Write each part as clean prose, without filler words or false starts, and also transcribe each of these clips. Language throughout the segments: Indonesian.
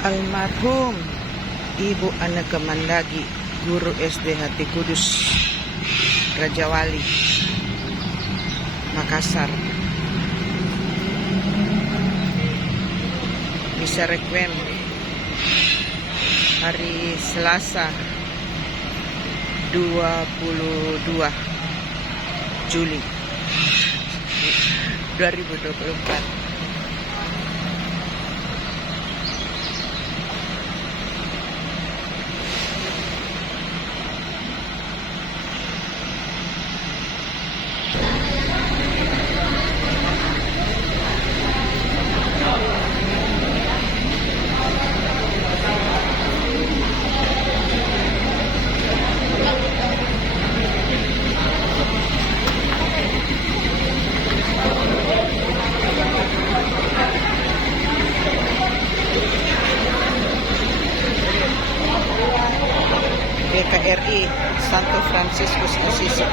Almarhum Ibu Anneke Mandagi, Guru SD Hati Kudus, Rajawali, Makassar. Misa Requiem hari Selasa 22 Juli 2024. PKRI Santo Fransiskus Assisi.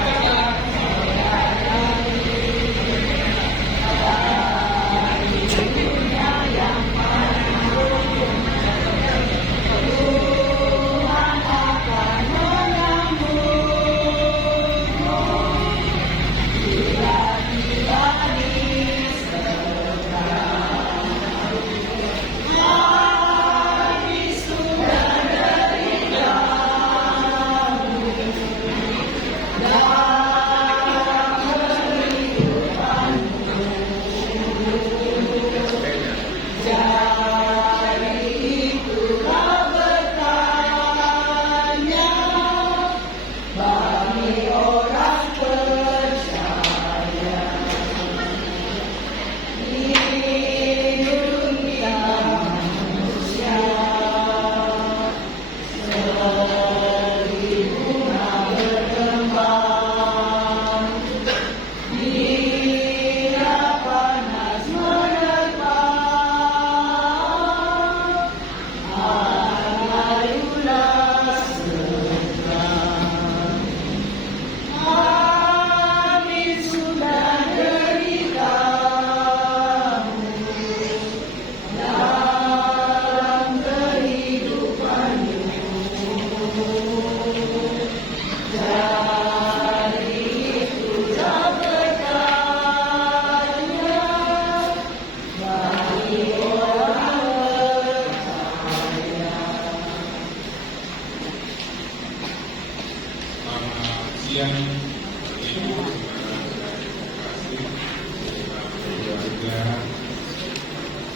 Yang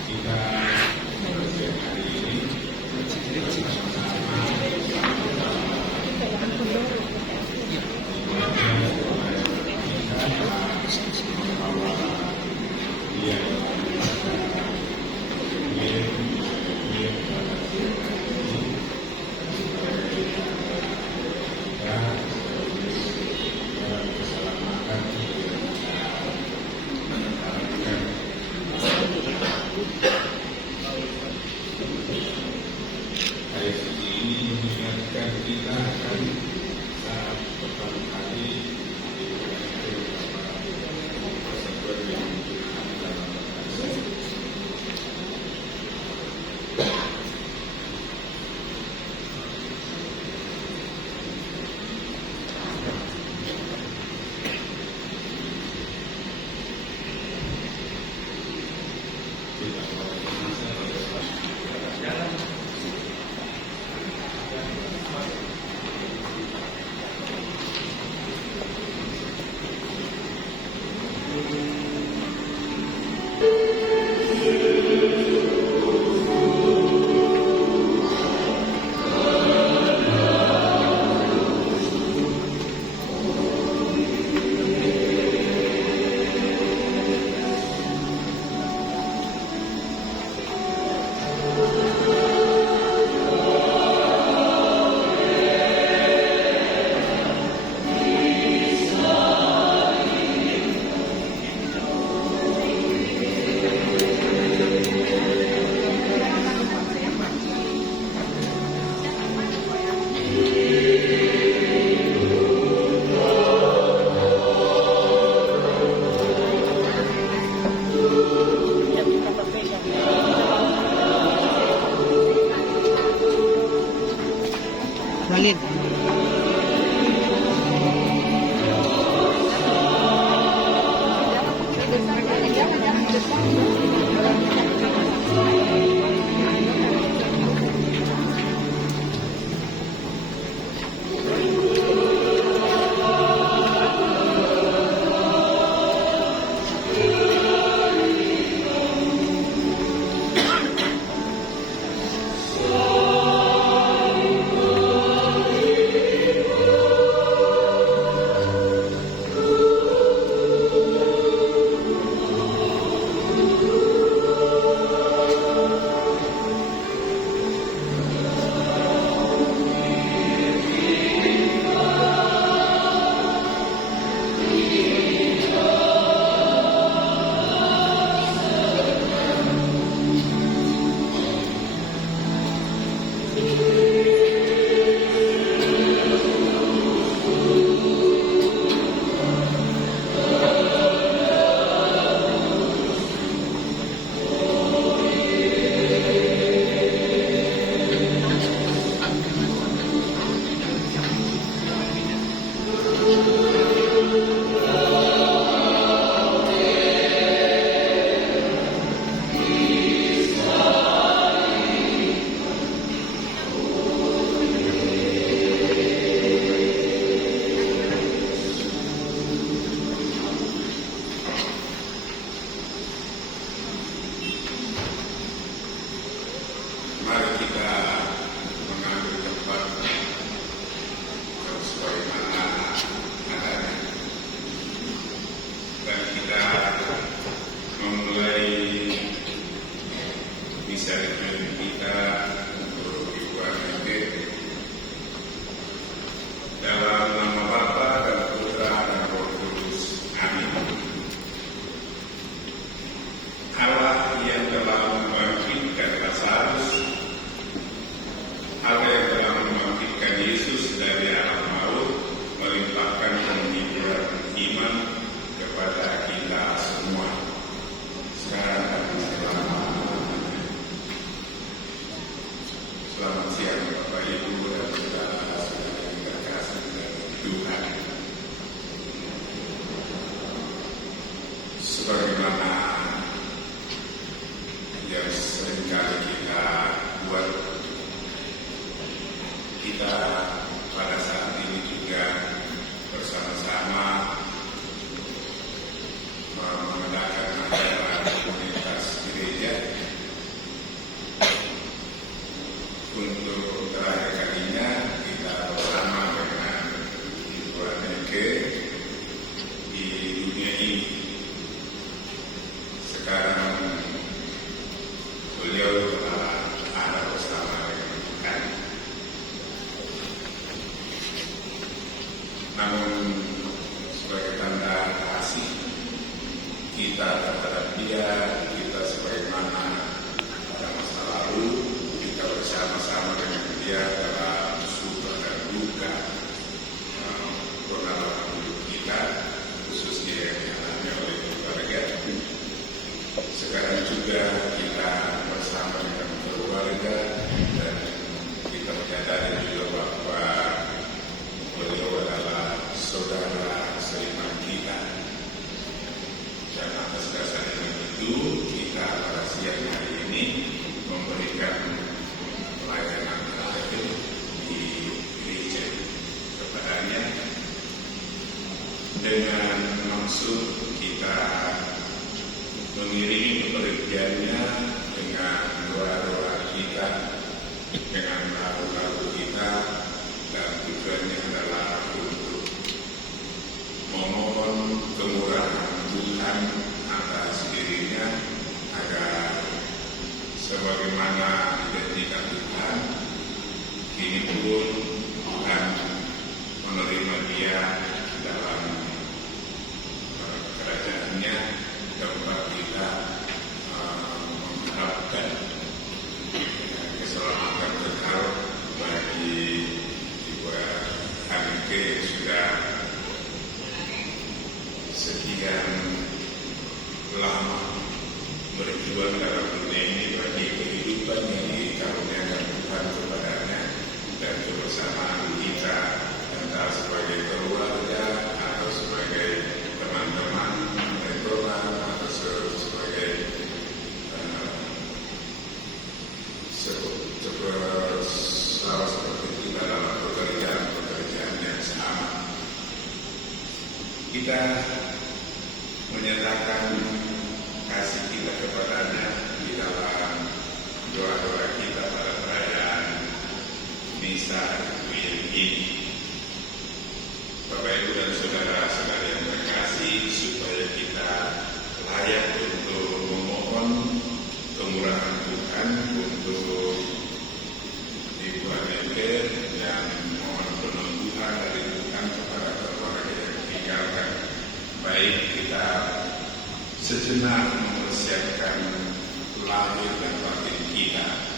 kita hari ini mengingatkan kita akan saat pertama kali persatuan yang dalam Alin? Mari kita mengambil tempat sebagaimana adanya, dan kita memulai misa liturgi kita untuk Ibu dalam nama Bapa dan Putra dan Roh Kudus. Amin. Allah yang telah membangkitkan Lazarus, Allah yang telah membangkitkan Yesus dari alam maut, melimpahkan penghiburan iman kepada kita semua. Sekarang kami selamat siang Bapak Ibu dan saudara-saudara yang terkasih dalam Tuhan. Sebagaimana yang seringkali kita buat, kita pada saat ini juga bersama-sama mengadakan acara komunitas gereja untuk terakhir kalinya kita bersama dengan Ibu Aneke di dunia ini. Sekarang beliau telah ada bersama dengan kami. Namun sebagai tanda kasih kita terhadap dia, kita sebagaimana pada masa lalu kita bersama-sama dengan dia dalam suka dan duka pengalaman hidup kita, khususnya yang dialami oleh keluarga. Sekarang juga kita bersama dengan keluarga dan kita menyadari juga bahwa beliau adalah saudara seiman kita. Dan atas dasar itu kita pada siang hari ini memberikan pelayanan terakhir di gereja kepadanya dengan maksud kita mengiringi kepergiannya dengan doa-doa kita, dengan lagu-lagu kita, dan tujuannya adalah untuk memohon kemurahan Tuhan atas dirinya agar sebagaimana dijanjikan Tuhan, kini pun Tuhan menerima dia dalam kerajaannya, tempat kita mengharapkan keselamatan kekal bagi Ibu Aneke yang sudah sekian lama berjuang dalam dunia ini bagi kehidupan yang dikaruniakan Tuhan kepadanya dan kebersamaan sejenak mempersiapkan lahir dan batin kita